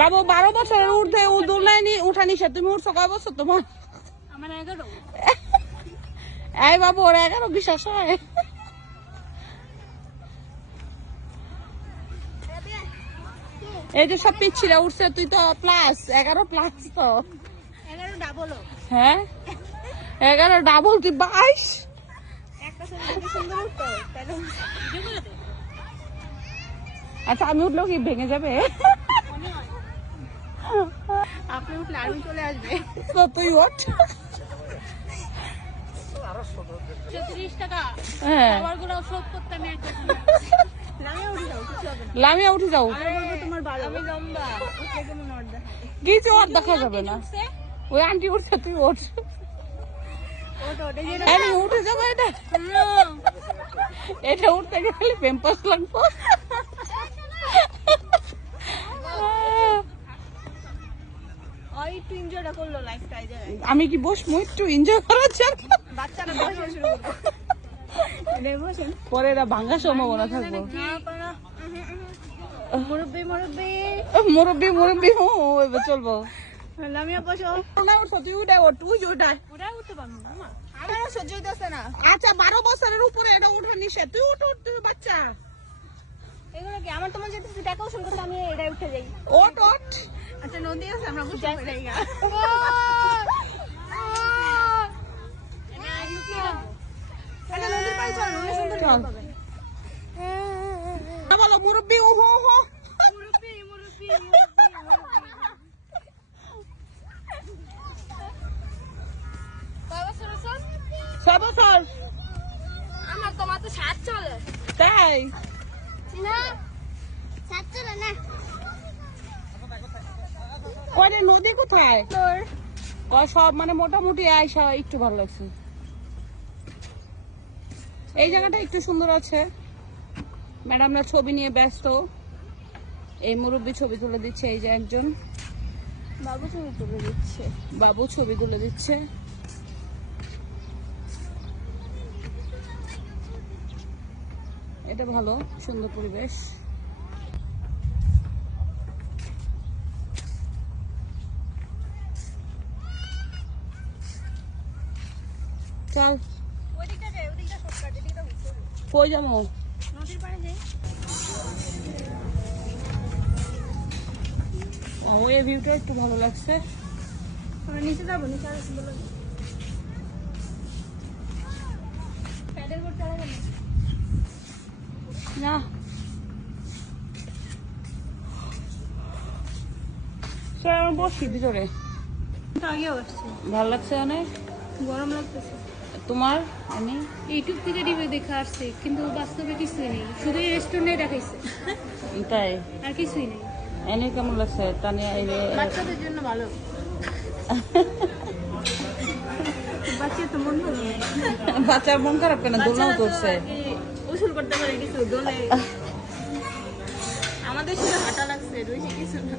বাবু 12 বছরের ঊর্ধ্বে দোলনায় উঠা নিষেধ। তুমি উঠছো কয় বছর তোমার? আমার 11। এই বাবু ওর 11 বিশ্বাস হয়? এই যে সব পিচ্ছিরা উঠছে, তুই তো প্লাস 11 প্লাস তো। 11 ডাবল। হ্যাঁ 11 ডাবল, তুই 22। একটা সুন্দর উঠতো তাহলে আচ্ছা আমি উঠলেও কি ভেঙে যাবে? আপনি উঠলে আমি চলে আসবে। তো তুই ওঠ। 30 টাকা হ্যাঁ খাবারগুলো শোধ করতে আমি একটা লামিয়া উঠে যাও, কিছু হবে না। লামিয়া উঠে যাও। আমি বলবো তোমার বাবা, আমি লম্বা, উঠলে কেমন নড় দেখায়। কিছু আর দেখা যাবে না। ওই আন্টি উঠছে, তুই ওঠ। ওটা ওটা যে আমি উঠে যাবো। এটা উঠতে গেলে প্যাম্পাস লাগবো। ওই একটু এনজয়টা করলো লাইফটা এই জায়গায়। আমি কি বসবো একটু এনজয় করার জন্য? বাচ্চারা বসে শুরু করবে। এটাই বসেন। পরে এরা ভাঙার সম্ভাবনা থাকবো। না পারা। মুরব্বি মুরব্বি মুরব্বি মুরব্বি এবার চলবো। লামিয়া বসো। না উঠছো, তুই উঠে ওঠ, তুই উঠায়। ওটা উঠতে পারবো না মা, আমারও সহ্য হইতেছে না। আচ্ছা 12 বছরের উপরে এটা উঠা নিষেধ। তুই উঠ, তুই বাচ্চা। এগুলো কি আমার তোমার যেতে টাকা ওষুধ করতে আমি এটাই উঠে যাই। ওঠ ওঠ। আচ্ছা নদী আছে, আমরা বুঝতে পারি না। আচ্ছা নদীর পাড়ে চল, অনেক সুন্দর চল। পাবেন। বলো মুরব্বি উহো উহো। মুরব্বি মুরব্বি মুরব্বি। 6 বছর। আমার তো মাত্র 7 চলে। তাই না 7 চলে না। ওরে নদী কোথায়? তোর সব মানে মোটামুটি আয়সা একটু ভালো লাগছে। এই জায়গাটা একটু সুন্দর আছে। ম্যাডামরা ছবি নিয়ে ব্যস্ত। এই মুরব্বি ছবি তুলে দিচ্ছে। এই যে একজন বাবু ছবি তুলে দিচ্ছে। বাবু ছবি তুলে দিচ্ছে। এটা ভালো, সুন্দর পরিবেশ। চল ওইদিকটা যাই, ওইদিকটা শর্টকাট, এদিকটা ঘুরতে হবে। কই যাবো? নদীর পাড়ে যাই। ওই ভিউটা একটু ভালো লাগছে। আমরা নিচে যাবো, নিচে আরো সুন্দর লাগবে। প্যাডেল বোট চালা যাবে না চল আমি বসি ভিতরে। তো আগেও আসছে, ভালো লাগছে অনেক। গরম লাগতেছে। তোমার? আমি ইউটিউব থেকে রিভিউ দেখে আসছে, কিন্তু বাস্তবে কিছুই নেই, শুধু এই রেস্টুরেন্টে দেখাইছে, তাই আর কিছুই নেই। এনে কেমন লাগছে তানিয়া? এই যে বাচ্চাদের জন্য ভালো। বাচ্চা তো মন ভালো নেই। বাচ্চার মন খারাপ কেন? দোলনাও করছে। উসুল করতে পারে কিছু দোলে। আমাদের শুধু হাঁটা লাগছে, রয়েছে কিছু না।